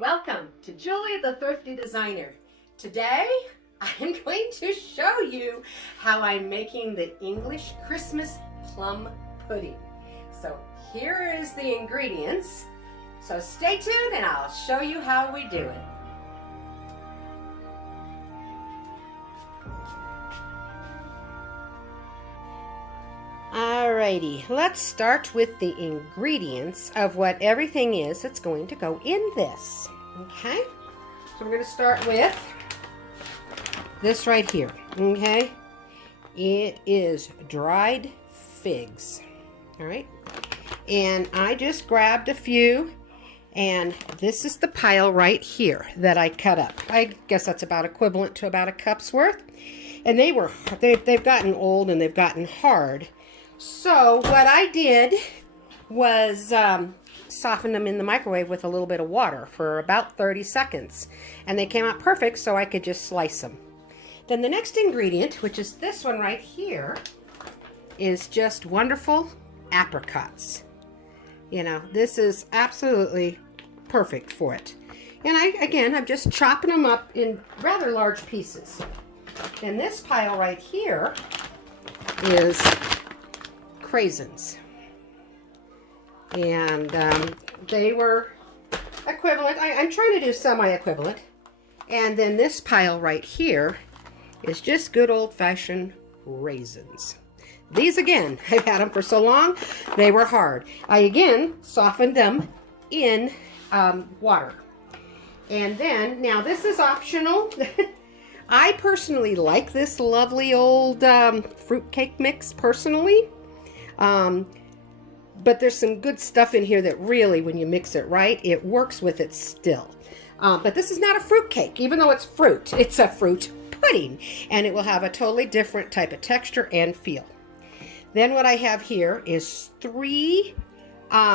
Welcome to Julie the Thrifty Designer. Today I'm going to show you how I'm making the English Christmas plum pudding. So here is the ingredients. So stay tuned and I'll show you how we do it. Alrighty, let's start with the ingredients of what everything is that's going to go in this. Okay, so we're going to start with this right here. Okay, it is dried figs. All right, and I just grabbed a few, and this is the pile right here that I cut up. I guess that's about equivalent to about a cup's worth. And they've gotten old and they've gotten hard. So what I did was soften them in the microwave with a little bit of water for about 30 seconds. And they came out perfect, so I could just slice them. Then the next ingredient, which is this one right here, is just wonderful apricots. You know, this is absolutely perfect for it. And I'm just chopping them up in rather large pieces. And this pile right here is craisins, and they were equivalent. I'm trying to do semi-equivalent. And then this pile right here is just good old-fashioned raisins. These, again, I've had them for so long, they were hard. I again softened them in water. And then, now this is optional. I personally like this lovely old fruitcake mix personally. But there's some good stuff in here that really, when you mix it right, it works with it still. But this is not a fruit cake, even though it's fruit. It's a fruit pudding, and it will have a totally different type of texture and feel. Then what I have here is 3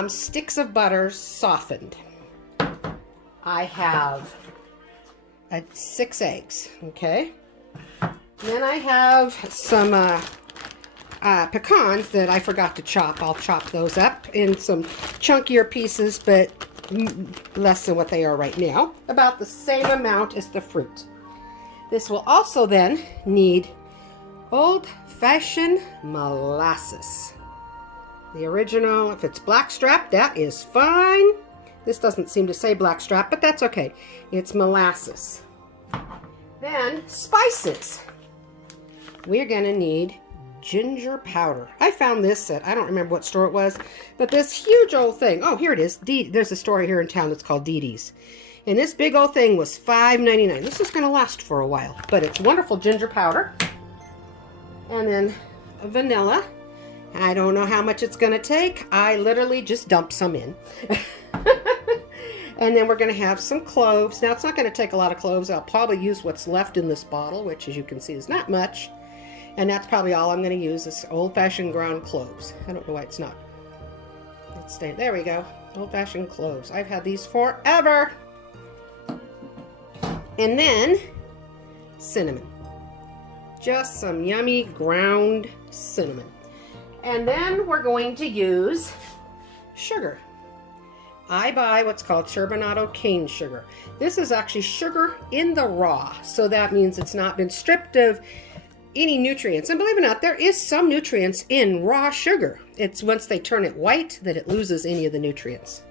sticks of butter softened. I have 6 eggs, okay? Then I have some pecans that I forgot to chop. I'll chop those up in some chunkier pieces, but less than what they are right now. About the same amount as the fruit. This will also then need old-fashioned molasses. The original, if it's blackstrap, that is fine. This doesn't seem to say blackstrap, but that's okay. It's molasses. Then spices. We're going to need ginger powder. I found this at, I don't remember what store it was, but this huge old thing. Oh, here it is. There's a store here in town that's called Dee Dee's. And this big old thing was $5.99. This is going to last for a while, but it's wonderful ginger powder. And then vanilla. I don't know how much it's going to take. I literally just dump some in. And then we're going to have some cloves. Now, it's not going to take a lot of cloves. I'll probably use what's left in this bottle, which, as you can see, is not much. And that's probably all I'm going to use is old-fashioned ground cloves. I don't know why it's not. There we go. Old-fashioned cloves. I've had these forever. And then cinnamon. Just some yummy ground cinnamon. And then we're going to use sugar. I buy what's called turbinado cane sugar. This is actually sugar in the raw. So that means it's not been stripped of any nutrients. And believe it or not, there is some nutrients in raw sugar. It's once they turn it white that it loses any of the nutrients.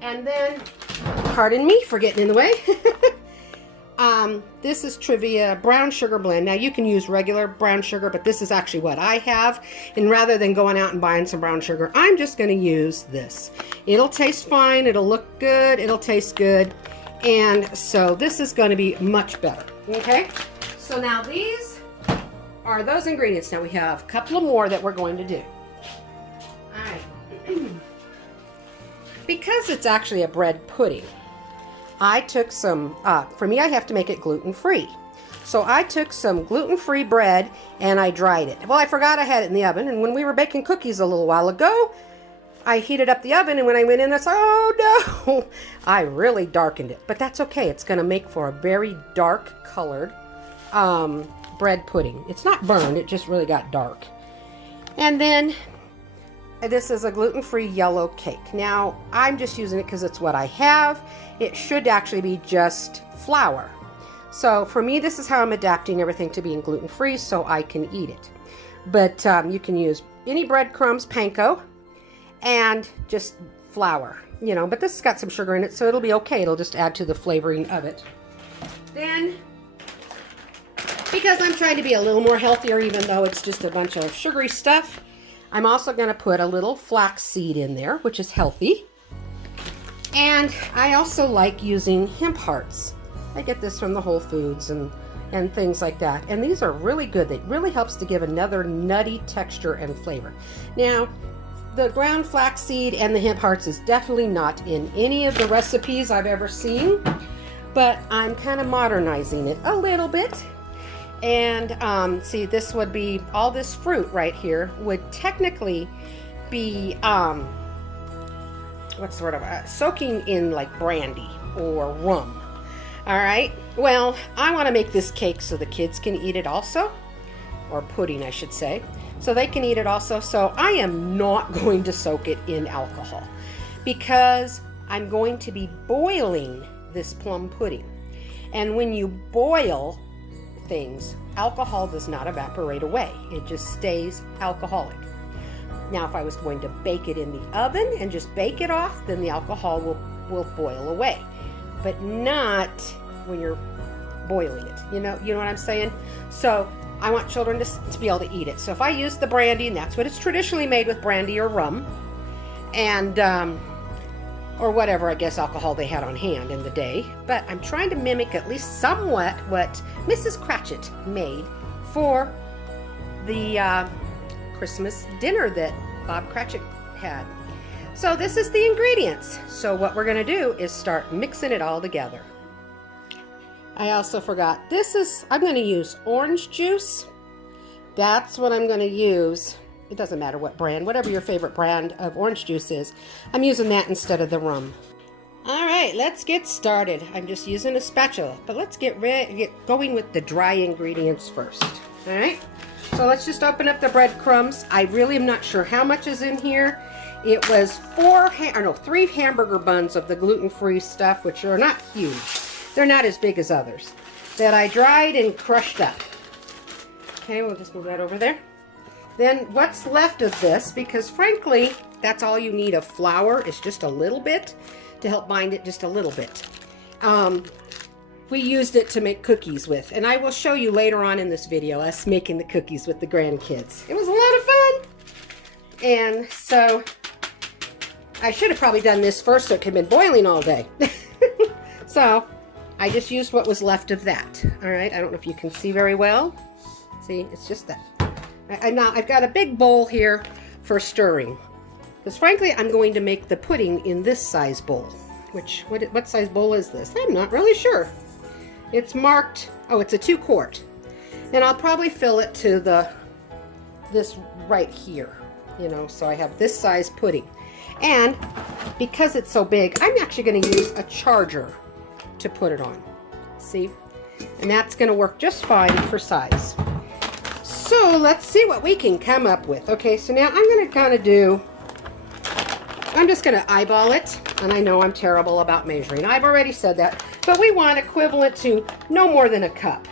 And then, pardon me for getting in the way. This is Trivia brown sugar blend. Now you can use regular brown sugar, but this is actually what I have. And rather than going out and buying some brown sugar, I'm just going to use this. It'll taste fine. It'll look good. It'll taste good. And so this is going to be much better. Okay. So now these are those ingredients. Now we have a couple of more that we're going to do. All right. Because it's actually a bread pudding, I took some, for me I have to make it gluten-free. So I took some gluten-free bread and I dried it. Well, I forgot I had it in the oven, and when we were baking cookies a little while ago, I heated up the oven, and when I went in, I said, oh no, I really darkened it. But that's okay. It's going to make for a very dark colored bread pudding. It's not burned, it just really got dark. And then this is a gluten-free yellow cake. Now, I'm just using it because it's what I have. It should actually be just flour. So for me, this is how I'm adapting everything to being gluten-free so I can eat it. But you can use any breadcrumbs, panko, and just flour, you know, but this has got some sugar in it, so it'll be okay. It'll just add to the flavoring of it. Then, because I'm trying to be a little more healthier, even though it's just a bunch of sugary stuff, I'm also going to put a little flax seed in there, which is healthy. And I also like using hemp hearts. I get this from the Whole Foods and things like that. And these are really good. It really helps to give another nutty texture and flavor. Now, the ground flaxseed and the hemp hearts is definitely not in any of the recipes I've ever seen, but I'm kind of modernizing it a little bit. And see, this would be, all this fruit right here would technically be, what's sort of soaking in like brandy or rum. All right, well, I want to make this cake so the kids can eat it also, or pudding, I should say, so they can eat it also. So I am not going to soak it in alcohol because I'm going to be boiling this plum pudding. And when you boil things, alcohol does not evaporate away. It just stays alcoholic. Now, if I was going to bake it in the oven and just bake it off, then the alcohol will boil away. But not when you're boiling it. You know what I'm saying? So I want children to be able to eat it. So if I use the brandy, and that's what it's traditionally made with, brandy or rum, and or whatever, I guess, alcohol they had on hand in the day. But I'm trying to mimic at least somewhat what Mrs. Cratchit made for the Christmas dinner that Bob Cratchit had. So this is the ingredients. So what we're going to do is start mixing it all together. I also forgot, I'm going to use orange juice. That's what I'm going to use. It doesn't matter what brand, whatever your favorite brand of orange juice is. I'm using that instead of the rum. All right, let's get started. I'm just using a spatula, but let's get going with the dry ingredients first. All right, so let's just open up the breadcrumbs. I really am not sure how much is in here. It was 3 hamburger buns of the gluten-free stuff, which are not huge. They're not as big as others, that I dried and crushed up. Okay, we'll just move that over there. Then what's left of this, because frankly, that's all you need of flour, is just a little bit to help bind it, just a little bit. We used it to make cookies with, and I will show you later on in this video us making the cookies with the grandkids. It was a lot of fun. And so I should have probably done this first so it could have been boiling all day. So I just used what was left of that. All right, I don't know if you can see very well. See, it's just that. Now I've got a big bowl here for stirring, because frankly I'm going to make the pudding in this size bowl. What size bowl is this? I'm not really sure. It's marked, oh, it's a 2-quart, and I'll probably fill it to this right here, you know, so I have this size pudding. And because it's so big, I'm actually going to use a charger to put it on. See, and that's going to work just fine for size. So let's see what we can come up with. Okay, so now I'm going to I'm just going to eyeball it, and I know I'm terrible about measuring. I've already said that, but we want equivalent to no more than a cup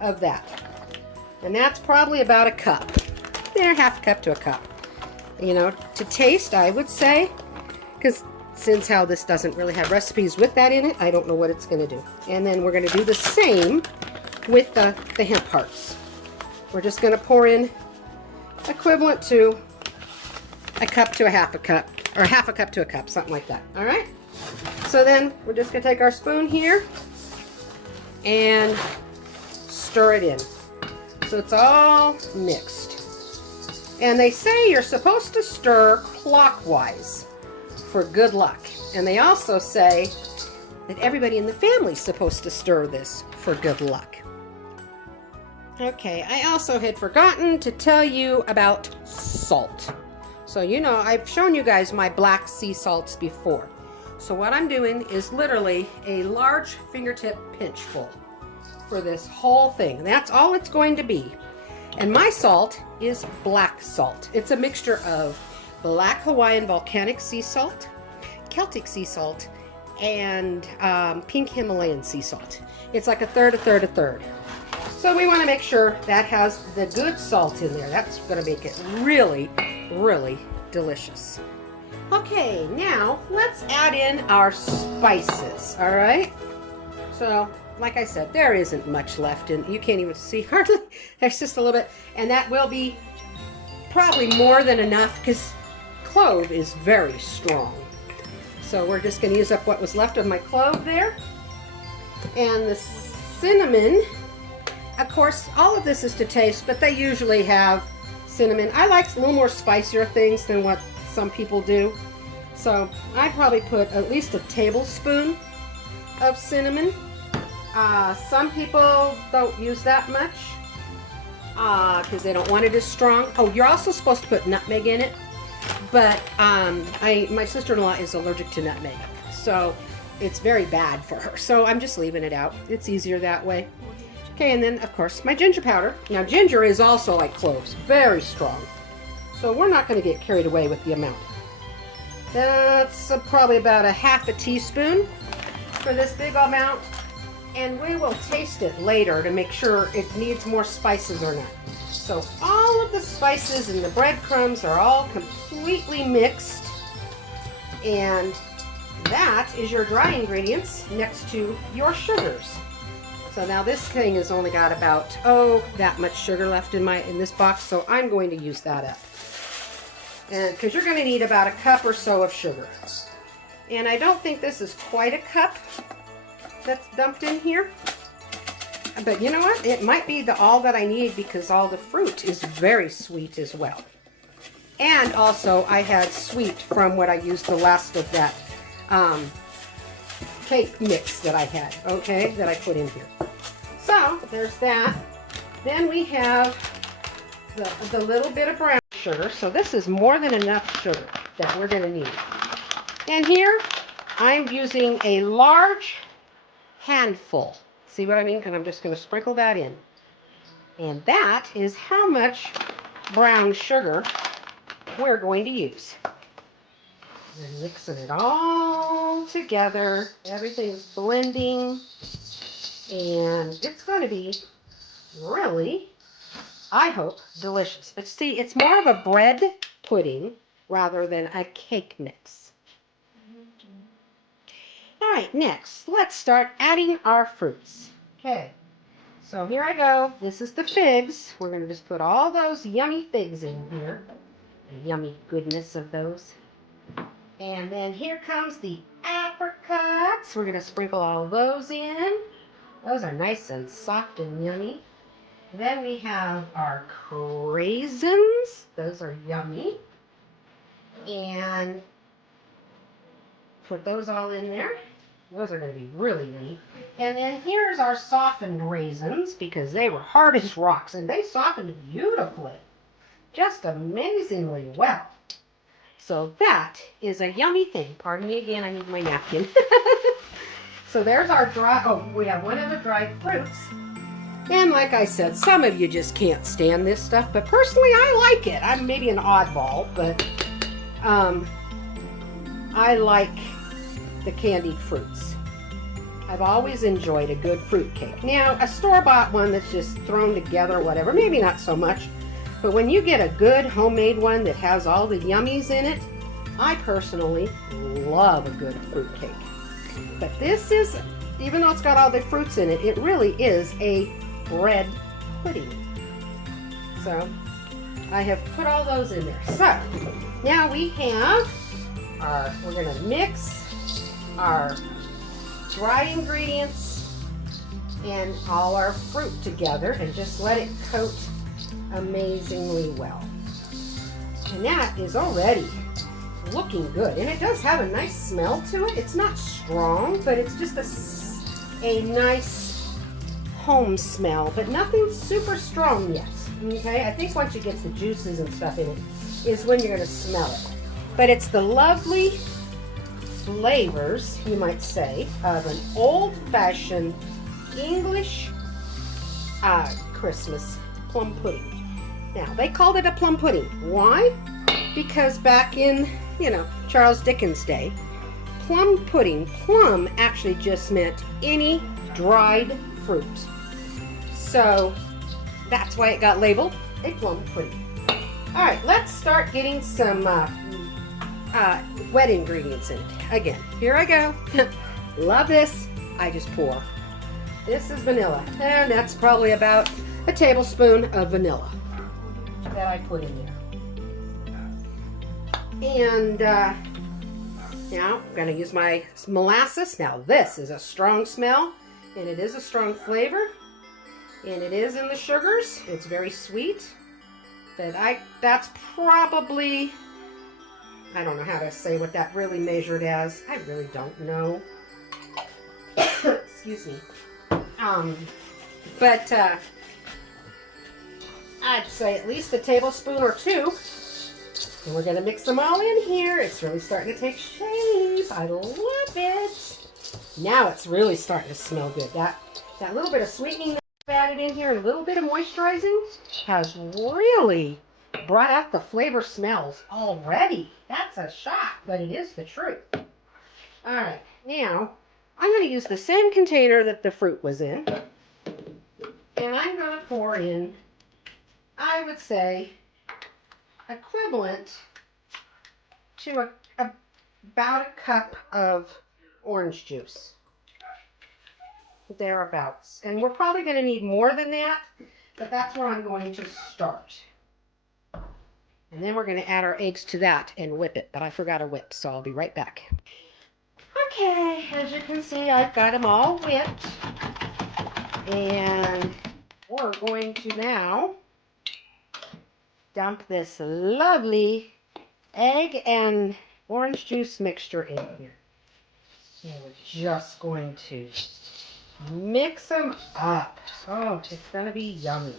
of that. And that's probably about a cup. There, half a cup to a cup. You know, to taste, I would say, because since how this doesn't really have recipes with that in it, I don't know what it's going to do. And then we're going to do the same with the hemp hearts. We're just going to pour in equivalent to a cup to a half a cup, or half a cup to a cup, something like that. All right? So then we're just going to take our spoon here and stir it in. So it's all mixed. And they say you're supposed to stir clockwise for good luck. And they also say that everybody in the family is supposed to stir this for good luck. Okay, I also had forgotten to tell you about salt. So, you know, I've shown you guys my black sea salts before. So what I'm doing is literally a large fingertip pinchful for this whole thing. That's all it's going to be. And my salt is black salt. It's a mixture of black Hawaiian volcanic sea salt, Celtic sea salt, and pink Himalayan sea salt. It's like a third, a third, a third. So we want to make sure that has the good salt in there. That's going to make it really, really delicious. Okay, now let's add in our spices, all right? So, like I said, there isn't much left in, you can't even see hardly, there's just a little bit, and that will be probably more than enough because clove is very strong. So we're just going to use up what was left of my clove there. And the cinnamon, of course, all of this is to taste, but they usually have cinnamon. I like a little more spicier things than what some people do. So I probably put at least a tablespoon of cinnamon. Some people don't use that much because they don't want it as strong. Oh, you're also supposed to put nutmeg in it, but my sister-in-law is allergic to nutmeg, so it's very bad for her. So I'm just leaving it out. It's easier that way. Okay, and then of course my ginger powder. Now ginger is also like cloves, very strong. So we're not going to get carried away with the amount. That's probably about a half a teaspoon for this big amount. And we will taste it later to make sure it needs more spices or not. So all of the spices and the breadcrumbs are all completely mixed. And that is your dry ingredients next to your sugars. So now this thing has only got about, that much sugar left in this box, so I'm going to use that up. And because you're going to need about a cup or so of sugar. And I don't think this is quite a cup that's dumped in here. But you know what? It might be all that I need because all the fruit is very sweet as well. And also I had sweet from what I used the last of that cake mix that I had, okay, that I put in here. So there's that. Then we have the little bit of brown sugar. So this is more than enough sugar that we're going to need. And here I'm using a large handful. See what I mean? And I'm just going to sprinkle that in. And that is how much brown sugar we're going to use. And mixing it all together. Everything's blending. And it's going to be really, I hope, delicious. But see, it's more of a bread pudding rather than a cake mix. All right, next, let's start adding our fruits. Okay, so here I go. This is the figs. We're going to just put all those yummy figs in here. The yummy goodness of those. And then here comes the apricots. We're going to sprinkle all those in. Those are nice and soft and yummy. Then we have our raisins. Those are yummy. And put those all in there. Those are going to be really yummy. And then here's our softened raisins because they were hard as rocks and they softened beautifully. Just amazingly well. So that is a yummy thing. Pardon me again, I need my napkin. So there's our we have one of the dried fruits. And like I said, some of you just can't stand this stuff, but personally I like it. I'm maybe an oddball, but I like the candied fruits. I've always enjoyed a good fruit cake. Now, a store-bought one that's just thrown together, whatever, maybe not so much. But when you get a good homemade one that has all the yummies in it, I personally love a good fruit cake. But this is, even though it's got all the fruits in it, it really is a bread pudding. So I have put all those in there. So now we have we're going to mix our dry ingredients and all our fruit together and just let it coat amazingly well. And that is already looking good. And it does have a nice smell to it. It's not strong, but it's just a nice home smell, but nothing super strong yet. Okay, I think once you get the juices and stuff in it is when you're going to smell it. But it's the lovely flavors, you might say, of an old-fashioned English Christmas plum pudding. Now, they called it a plum pudding. Why? because back in, Charles Dickens' day, plum pudding, plum actually just meant any dried fruit. So that's why it got labeled a plum pudding. All right, let's start getting some wet ingredients in it. Again, here I go. Love this. I just pour. This is vanilla, and that's probably about a tablespoon of vanilla that I put in there. And now I'm going to use my molasses. Now this is a strong smell, and it is a strong flavor, and it is in the sugars. It's very sweet, but that's probably, I don't know how to say what that really measured as. I really don't know. Excuse me. But I'd say at least a tablespoon or two. And we're going to mix them all in here. It's really starting to take shape. I love it. Now it's really starting to smell good. That little bit of sweetening that I've added in here and a little bit of moisturizing has really brought out the flavor smells already. That's a shock, but it is the truth. All right, now I'm going to use the same container that the fruit was in. And I'm going to pour in, I would say, equivalent to about a cup of orange juice. Thereabouts. And we're probably going to need more than that, but that's where I'm going to start. And then we're going to add our eggs to that and whip it, but I forgot a whip, so I'll be right back. Okay, as you can see, I've got them all whipped. And we're going to now dump this lovely egg and orange juice mixture in here. And we're just going to mix them up. Oh, it's going to be yummy.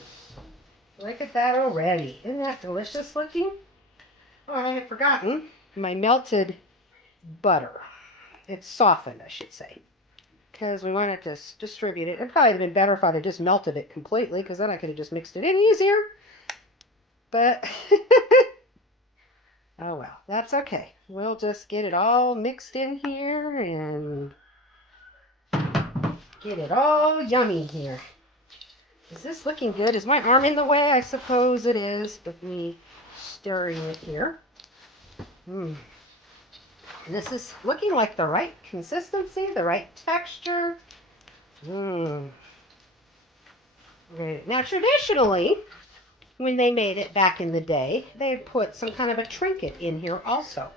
Look at that already. Isn't that delicious looking? Oh, I had forgotten my melted butter. It's softened, I should say, because we wanted to distribute it. It'd probably have been better if I'd have just melted it completely, because then I could have just mixed it in easier. But, oh well, that's okay. We'll just get it all mixed in here and get it all yummy here. Is this looking good? Is my arm in the way? I suppose it is, with me stirring it here. This is looking like the right consistency, the right texture. Great. Now, traditionally, when they made it back in the day, they put some kind of a trinket in here also.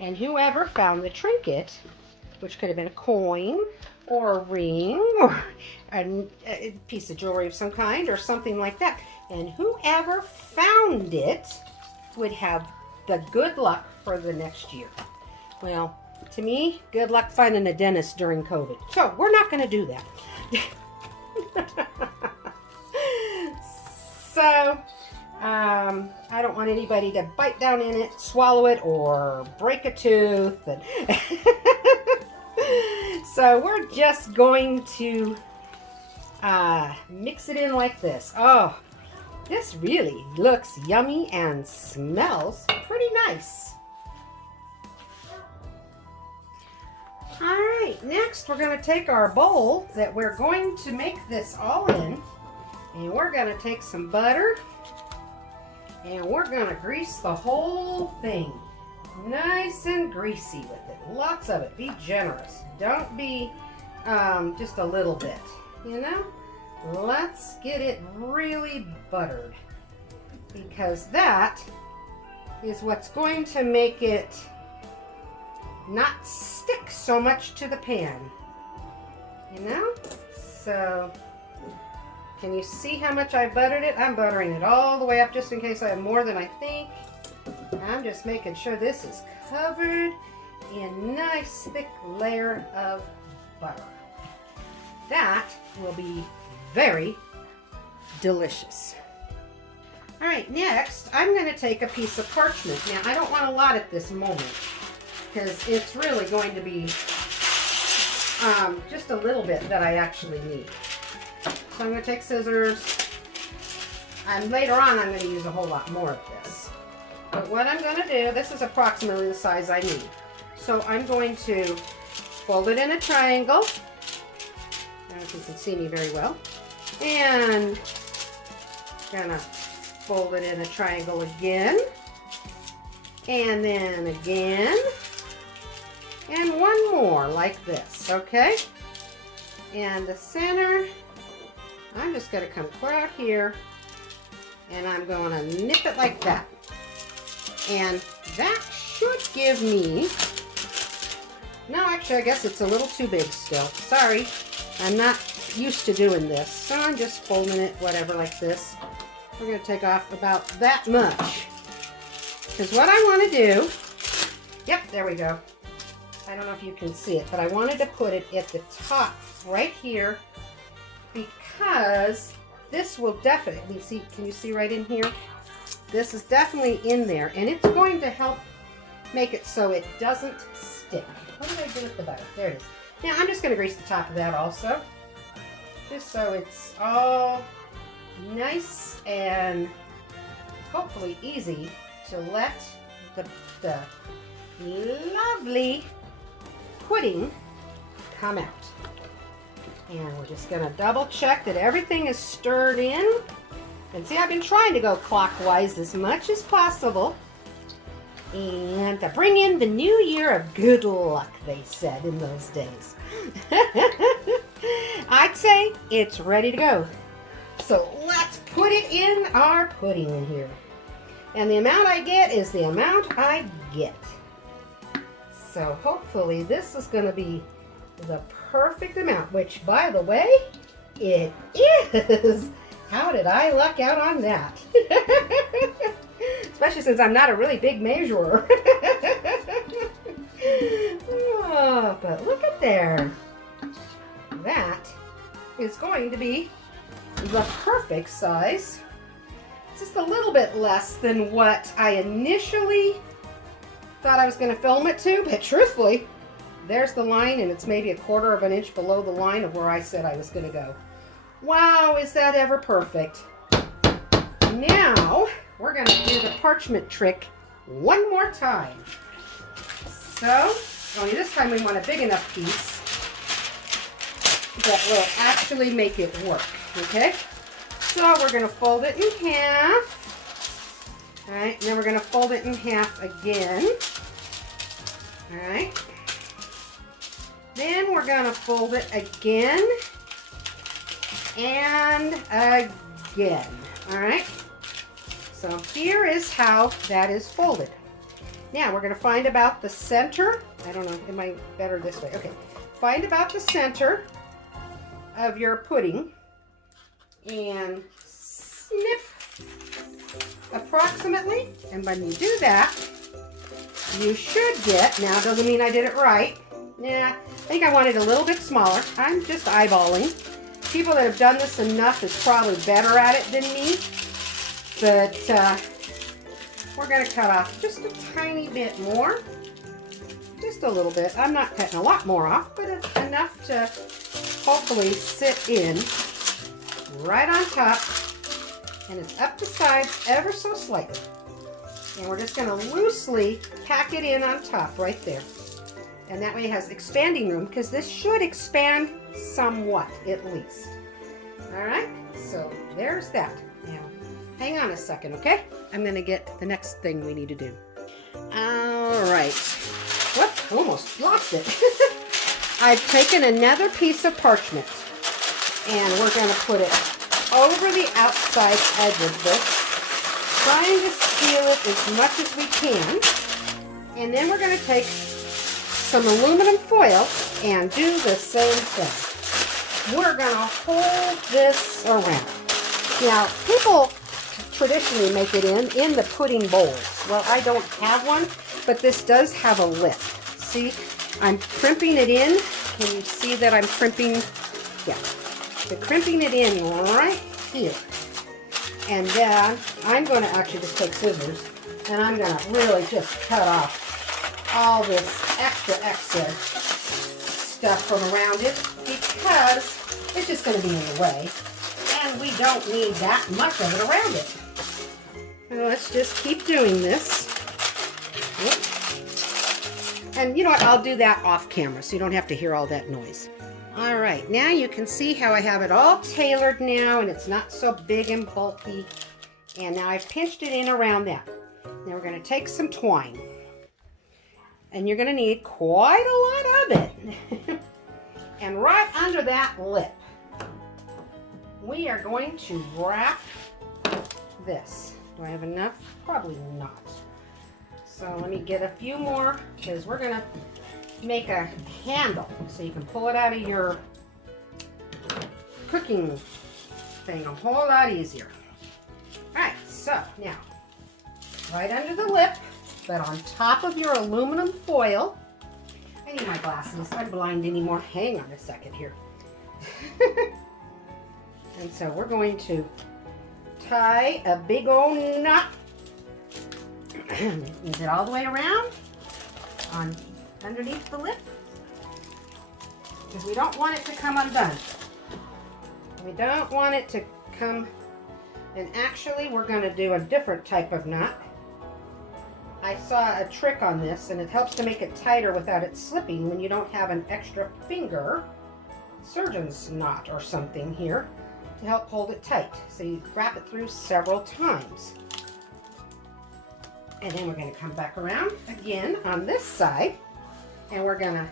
And whoever found the trinket, which could have been a coin or a ring or a piece of jewelry of some kind or something like that, and whoever found it would have the good luck for the next year. Well, to me, good luck finding a dentist during COVID. So we're not going to do that. So, I don't want anybody to bite down in it, swallow it, or break a tooth. So we're just going to mix it in like this. Oh, this really looks yummy and smells pretty nice. All right, next we're going to take our bowl that we're going to make this all in, and we're going to take some butter, and we're going to grease the whole thing. Nice and greasy with it. Lots of it. Be generous. Don't be just a little bit, you know? Let's get it really buttered, because that is what's going to make it not stick so much to the pan, you know? So, can you see how much I buttered it? I'm buttering it all the way up just in case I have more than I think. I'm just making sure this is covered in a nice thick layer of butter. That will be very delicious. All right, next I'm going to take a piece of parchment. Now, I don't want a lot at this moment, because it's really going to be just a little bit that I actually need. So I'm going to take scissors, and later on I'm going to use a whole lot more of this. But what I'm going to do, this is approximately the size I need. So I'm going to fold it in a triangle. I don't know if you can see me very well. And gonna fold it in a triangle again. And then again. And one more like this, okay? And the center, I'm just going to come clear out here, and I'm going to nip it like that. And that should give me, no, actually I guess it's a little too big still. Sorry, I'm not used to doing this. So I'm just folding it whatever like this. We're going to take off about that much. Because what I want to do, yep, there we go. I don't know if you can see it, but I wanted to put it at the top right here because this will definitely, see, can you see right in here? This is definitely in there, and it's going to help make it so it doesn't stick. What did I do with the butter? There it is. Now I'm just going to grease the top of that also, just so it's all nice and hopefully easy to let the lovely pudding come out. And we're just going to double check that everything is stirred in. And see, I've been trying to go clockwise as much as possible. And to bring in the new year of good luck, they said in those days. I'd say it's ready to go. So let's put it in our pudding in here. And the amount I get is the amount I get. So hopefully this is going to be the perfect amount, which, by the way, it is. How did I luck out on that? Especially since I'm not a really big measurer. Oh, but look at there. That is going to be the perfect size. It's just a little bit less than what I initially thought I was going to film it to, but truthfully, there's the line, and it's maybe 1/4 of an inch below the line of where I said I was going to go. Wow, is that ever perfect? Now, we're going to do the parchment trick one more time. So, only this time we want a big enough piece that will actually make it work, okay? So we're going to fold it in half. All right, and then we're going to fold it in half again. All right. Then we're going to fold it again and again. All right. So here is how that is folded. Now we're going to find about the center. I don't know, am I better this way? Okay. Find about the center of your pudding and snip approximately. And when you do that, you should get, now it doesn't mean I did it right. Yeah, I think I want it a little bit smaller. I'm just eyeballing. People that have done this enough is probably better at it than me. But we're going to cut off just a tiny bit more. Just a little bit. I'm not cutting a lot more off, but it's enough to hopefully sit in right on top. And it's up the sides ever so slightly. And we're just going to loosely pack it in on top right there. And that way it has expanding room, because this should expand somewhat at least. All right, so there's that. Now, hang on a second, okay? I'm going to get the next thing we need to do. All right. Whoop, I almost lost it. I've taken another piece of parchment, and we're going to put it over the outside edge of this, trying to seal it as much as we can. And then we're going to take some aluminum foil and do the same thing. We're going to hold this around. Now, people traditionally make it in the pudding bowls. Well, I don't have one, but this does have a lip. See, I'm crimping it in. Can you see that I'm crimping? Yeah. So crimping it in right here. And then I'm going to actually just take scissors, and I'm going to really just cut off all this extra stuff from around it, because it's just going to be in the way, and we don't need that much of it around it. So let's just keep doing this. And you know what, I'll do that off camera so you don't have to hear all that noise. All right, now you can see how I have it all tailored now and it's not so big and bulky. And now I've pinched it in around that. Now we're going to take some twine. And you're going to need quite a lot of it. And right under that lip, we are going to wrap this. Do I have enough? Probably not. So let me get a few more because we're going to make a handle so you can pull it out of your cooking thing a whole lot easier. Alright, so now right under the lip, but on top of your aluminum foil. I need my glasses. I'm blind anymore. Hang on a second here. And so we're going to tie a big old knot. Is it all the way around on underneath the lip? Because we don't want it to come undone. We don't want it to come, and actually we're going to do a different type of knot. I saw a trick on this and it helps to make it tighter without it slipping when you don't have an extra finger, surgeon's knot or something here to help hold it tight. So you wrap it through several times. And then we're going to come back around again on this side and we're going to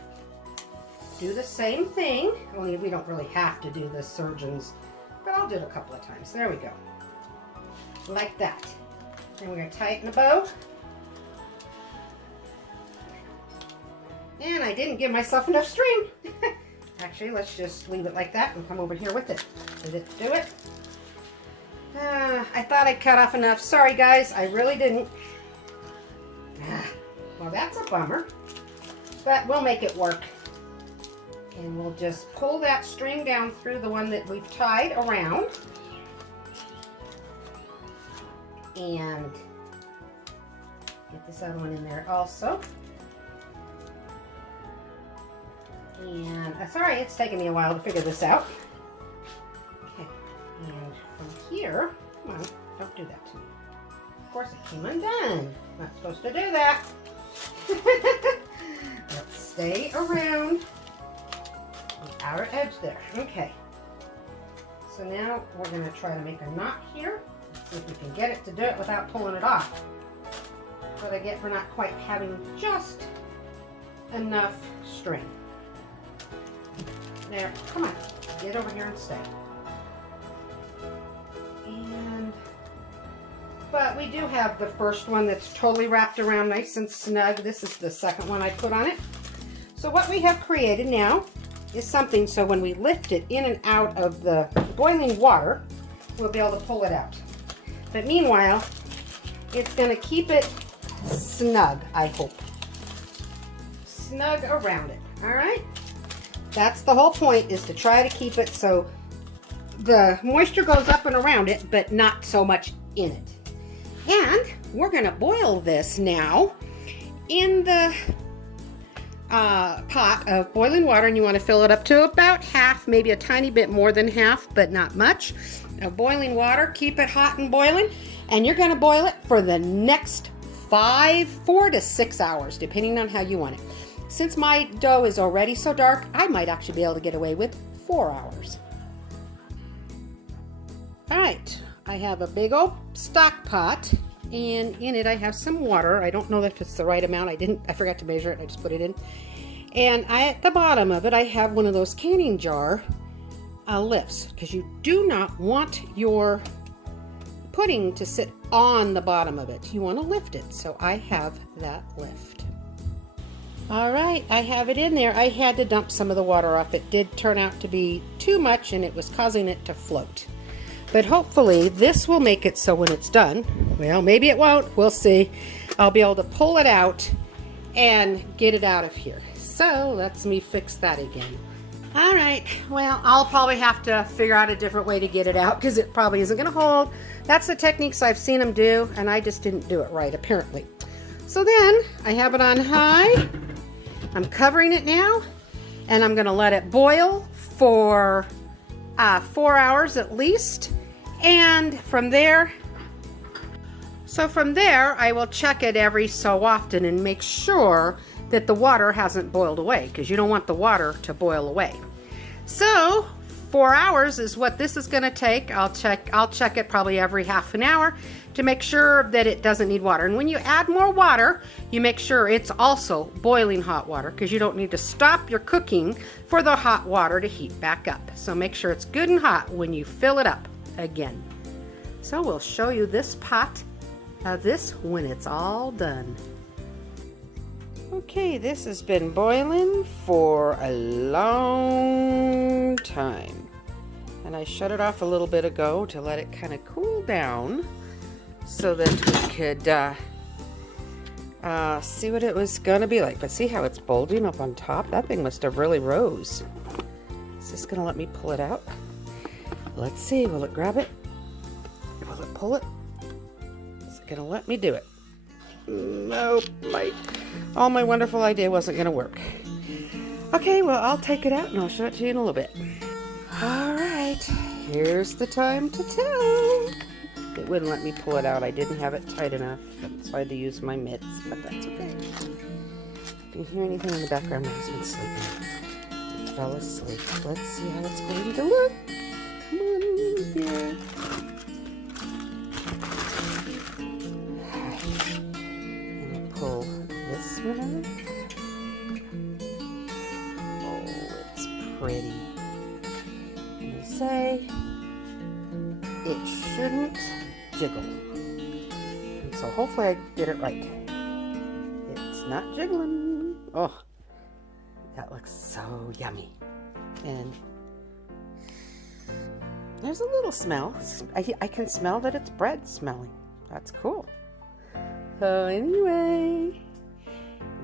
do the same thing, only we don't really have to do the surgeon's, but I'll do it a couple of times. There we go. Like that. Then we're going to tighten the bow. And I didn't give myself enough string. Actually, let's just leave it like that and come over here with it. Did it do it? I thought I cut off enough. Sorry guys, I really didn't. Well, that's a bummer, but we'll make it work. And we'll just pull that string down through the one that we've tied around. And get this other one in there also. And sorry, it's taken me a while to figure this out. Okay, and from here, come on, don't do that to me. Of course, it came undone. Not supposed to do that. Let's stay around the outer edge there. Okay. So now we're going to try to make a knot here. Let's see if we can get it to do it without pulling it off. But I get we're not quite having just enough string. There, come on, get over here and stay. But we do have the first one that's totally wrapped around nice and snug. This is the second one I put on it. So what we have created now is something so when we lift it in and out of the boiling water, we'll be able to pull it out. But meanwhile, it's going to keep it snug, I hope. Snug around it, all right? That's the whole point, is to try to keep it so the moisture goes up and around it, but not so much in it. And we're going to boil this now in the pot of boiling water, and you want to fill it up to about half, maybe a tiny bit more than half, but not much, of boiling water. Keep it hot and boiling, and you're going to boil it for the next 4 to 6 hours, depending on how you want it. Since my dough is already so dark, I might actually be able to get away with 4 hours. All right, I have a big old stock pot, and in it I have some water. I don't know if it's the right amount. I forgot to measure it. I just put it in. And at the bottom of it, I have one of those canning jar lifts, because you do not want your pudding to sit on the bottom of it. You want to lift it, so I have that lift. All right, I have it in there. I had to dump some of the water off. It did turn out to be too much, and it was causing it to float. But hopefully this will make it so when it's done, well, maybe it won't, we'll see, I'll be able to pull it out and get it out of here. So let's me fix that again. All right, well, I'll probably have to figure out a different way to get it out because it probably isn't going to hold. That's the techniques I've seen them do, and I just didn't do it right, apparently. So then I have it on high. I'm covering it now, and I'm going to let it boil for 4 hours at least. And from there, So from there, I will check it every so often and make sure that the water hasn't boiled away, because you don't want the water to boil away. So 4 hours is what this is going to take. I'll check it probably every half an hour to make sure that it doesn't need water. And when you add more water, you make sure it's also boiling hot water, because you don't need to stop your cooking for the hot water to heat back up. So make sure it's good and hot when you fill it up again. So we'll show you this pot of this when it's all done. Okay, this has been boiling for a long time. And I shut it off a little bit ago to let it kind of cool down so that we could see what it was going to be like. But see how it's bulging up on top? That thing must have really rose. Is this going to let me pull it out? Let's see. Will it grab it? Will it pull it? Is it going to let me do it? Nope. All my wonderful idea wasn't going to work. Okay, well, I'll take it out and I'll show it to you in a little bit. All right, here's the time to tell. It wouldn't let me pull it out. I didn't have it tight enough, so I had to use my mitts, but that's okay. If you hear anything in the background, my husband's sleeping. He fell asleep. Let's see how it's going to look. Come on here. Pull this one out. Oh, it's pretty. And you say it shouldn't jiggle. And so hopefully I did it right. It's not jiggling. Oh, that looks so yummy. And there's a little smell. I can smell that it's bread smelling. That's cool. So anyway,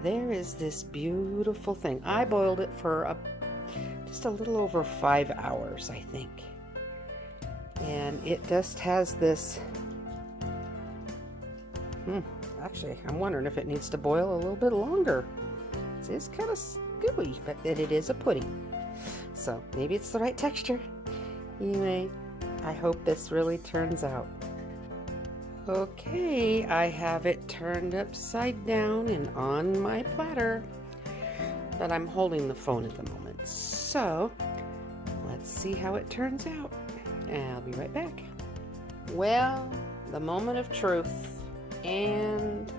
there is this beautiful thing. I boiled it for just a little over 5 hours, I think. And it just has this, actually, I'm wondering if it needs to boil a little bit longer. It's kind of gooey, but it is a pudding. So maybe it's the right texture. Anyway, I hope this really turns out. Okay, I have it turned upside down and on my platter, but I'm holding the phone at the moment. So let's see how it turns out. I'll be right back. Well, the moment of truth, and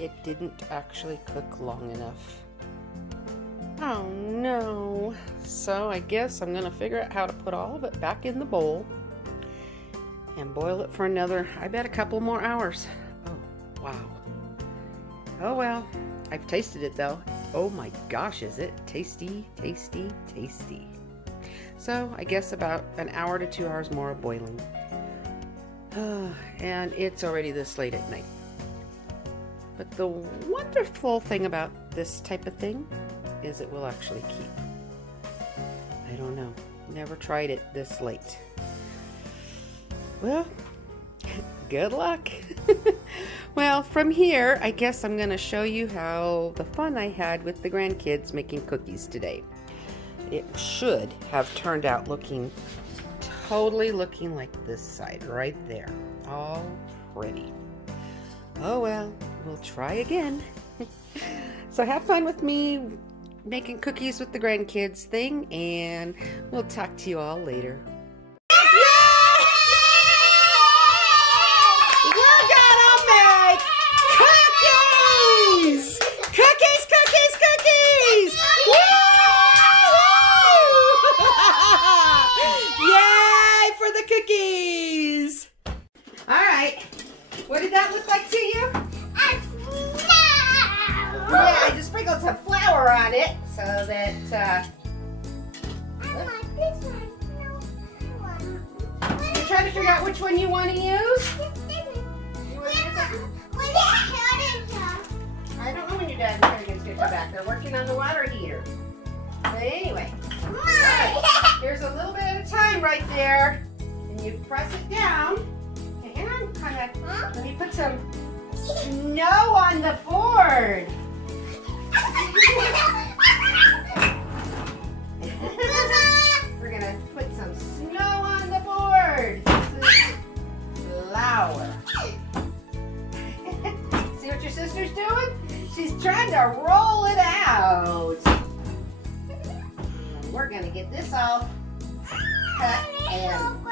it didn't actually cook long enough. Oh no. So I guess I'm gonna figure out how to put all of it back in the bowl and boil it for another, I bet, a couple more hours. Oh, wow. Oh well, I've tasted it though. Oh my gosh, is it tasty, tasty, tasty. So I guess about an hour to 2 hours more of boiling. And it's already this late at night. But the wonderful thing about this type of thing is it will actually keep. I don't know. Never tried it this late. Well, good luck. Well, from here, I guess I'm going to show you how the fun I had with the grandkids making cookies today. It should have turned out totally looking like this side right there. All pretty. Oh well, we'll try again. So have fun with me making cookies with the grandkids thing, and we'll talk to you all later. Cookies! Alright, what did that look like to you? Yeah, I just sprinkled some flour on it so that I want this one. No, I want. You're trying to figure out which one you want to use? I don't know when your dad and Harrigan's going to come back. They're working on the water heater. But anyway, right, here's a little bit at a time right there. And you press it down. Okay, hang on, let me put some snow on the board. We're going to put some snow on the board. This is flour. She's trying to roll it out. We're going to get this all cut and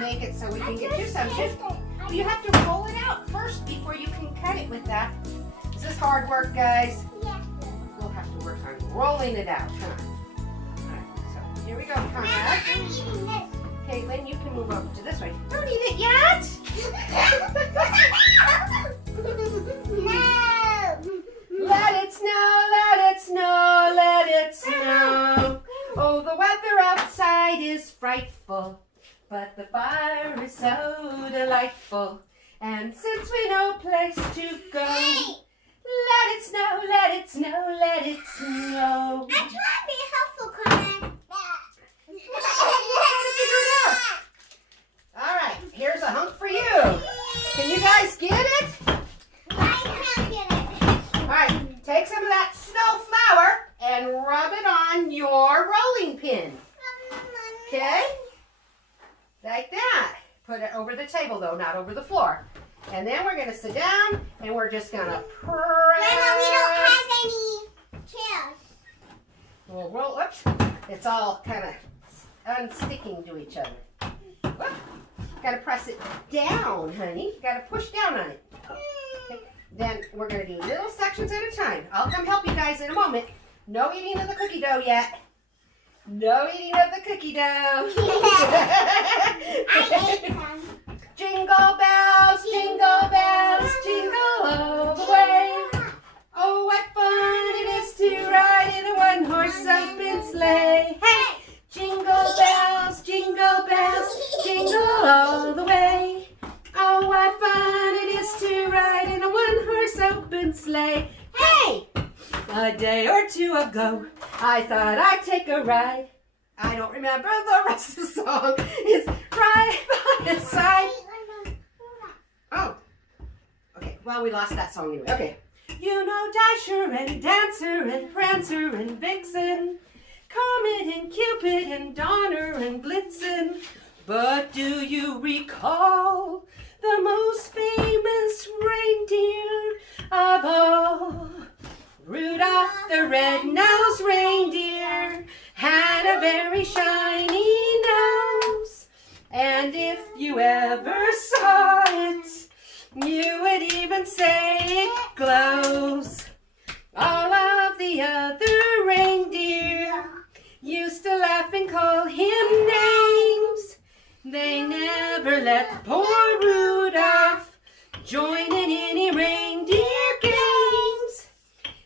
make it so we can get you some too. You have to roll it out first before you can cut it with that. Is this hard work, guys? Yeah. We'll have to work on rolling it out, huh? Alright, so here we go, Conrad. I'm eating this. Caitlin, you can move over to this way. Don't eat it yet! No. Let it snow, let it snow, let it snow. Oh, the weather outside is frightful, but the fire is so delightful. And since we know place to go, let it snow, let it snow, let it snow. I'm trying to be helpful, Conrad. All right, here's a hunk for you. Can you guys get it? I can't get it. All right, take some of that snow flour and rub it on your rolling pin. Okay? Like that. Put it over the table, though, not over the floor. And then we're going to sit down, and we're just going to press. Grandma, we don't have any chairs. We'll roll. Oops. It's all kind of unsticking to each other. Whoop. Got to press it down, honey. Got to push down on it. Okay. Then we're going to do little sections at a time. I'll come help you guys in a moment. No eating of the cookie dough yet. No eating of the cookie dough. I ate some. Jingle bells, jingle bells, jingle all the way. Oh, what fun it is to ride in a one-horse open sleigh. Hey! Jingle bells, jingle all the way. Oh, what fun it is to ride in a one-horse open sleigh. Hey! A day or two ago, I thought I'd take a ride. I don't remember the rest of the song. It's right by his side. Oh. Okay, well, we lost that song anyway. Okay. You know Dasher and Dancer and Prancer and Vixen, Comet and Cupid and Donner and Blitzen. But do you recall the most famous reindeer of all? Rudolph the red-nosed reindeer had a very shiny nose. And if you ever saw it, you would even say it glows. All of the other reindeer used to laugh and call him names. They never let poor Rudolph join in any reindeer games.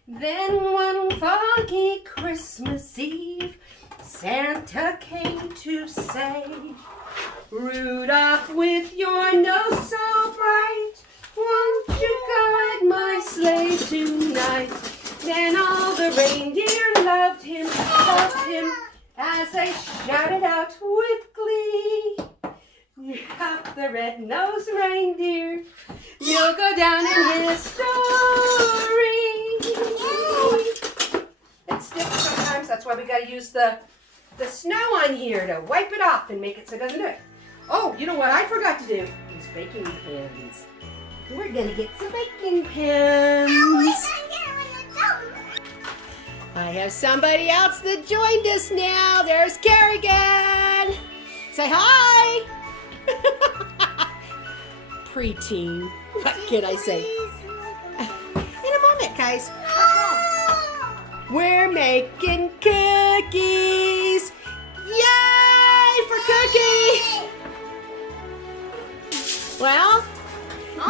Then one foggy Christmas Eve, Santa came to say, Rudolph, with your nose so bright, won't you guide my sleigh tonight? Then all the reindeer loved him, as they shouted out with glee. Rudolph the red-nosed reindeer, you'll go down in history. It sticks sometimes, that's why we gotta use the snow on here to wipe it off and make it so it doesn't do it. Oh, you know what I forgot to do? These baking pins. We're gonna get some baking pins. I have somebody else that joined us now. There's Kerrigan. Say hi. Preteen. What can I say? In a moment, guys. We're making cookies. Yay for cookies! Well,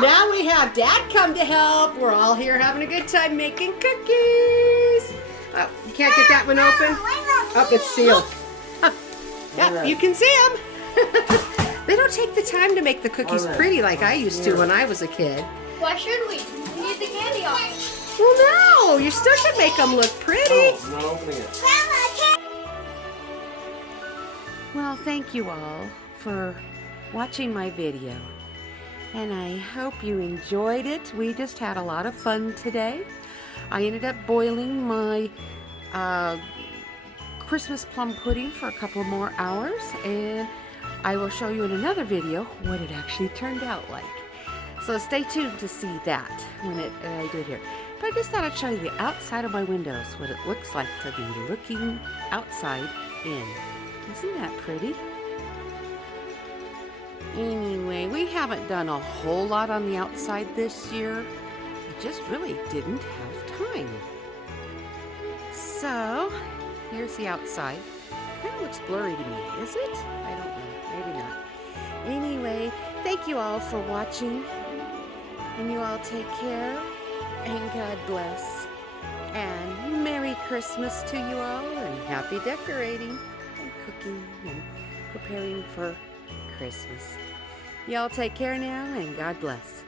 now we have Dad come to help. We're all here having a good time making cookies. Oh, you can't get that one open? Oh, it's sealed. Yeah, you can see them. They don't take the time to make the cookies pretty like I used to when I was a kid. Why should we? We need the candy off. Well, no, you still should make them look pretty. Oh, I'm not opening it. Well, thank you all for watching my video. And I hope you enjoyed it. We just had a lot of fun today. I ended up boiling my Christmas plum pudding for a couple more hours. And I will show you in another video what it actually turned out like. So stay tuned to see that when I do it here. But I just thought I'd show you the outside of my windows, what it looks like to be looking outside in. Isn't that pretty? Anyway, we haven't done a whole lot on the outside this year. I just really didn't have time. So, here's the outside. Kind of looks blurry to me, is it? I don't know, maybe not. Anyway, thank you all for watching. And you all take care. And God bless. And Merry Christmas to you all. And happy decorating and cooking and preparing for Christmas. Y'all take care now, and God bless.